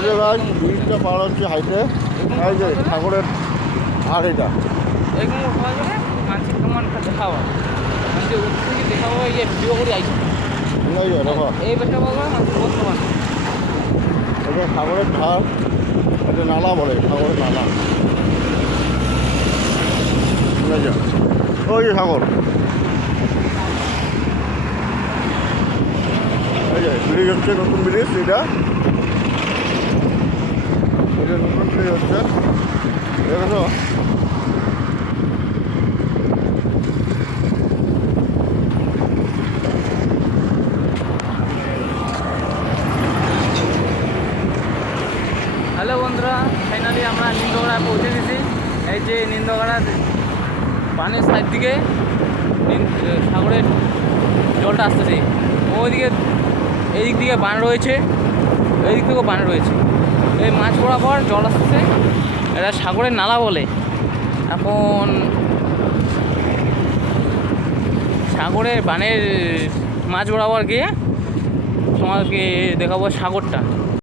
এই যে ভাই ব্রিজটা পার হচ্ছে হাইটে, এই যে সাগরের আর এটা এরকম উঠা যাবে মানসিক তোমানটা দেখাবো মানে উঠ থেকে দেখাবো এই যে ভিডিও করে আইছি এই যে দেখো এই বেটা বাবা মানসিক বর্তমান এটা সাগরের ধার, এটা নালা বলে, সাগরের নালা। এই যে ওই যে সাগর, এই যে ব্রিজ হচ্ছে নতুন ব্রিজ, এটা নতুন ব্রিজ হচ্ছে দেখো। হ্যালো বন্ধুরা, ফাইনালি আমরা নিন্দগড়ায় পৌঁছে গেছি। এই যে নিন্দগড়ার পানির সাইড দিকে সাগরের জলটা আসতেছে, ওইদিকে এই দিক থেকে বান রয়েছে, এই দিক থেকেও বান রয়েছে, এই মাছ বরাবর জল আসতেছে। এটা সাগরের নালা বলে। এখন সাগরের বানের মাছ বরাবর গিয়ে তোমাকে দেখাবো সাগরটা।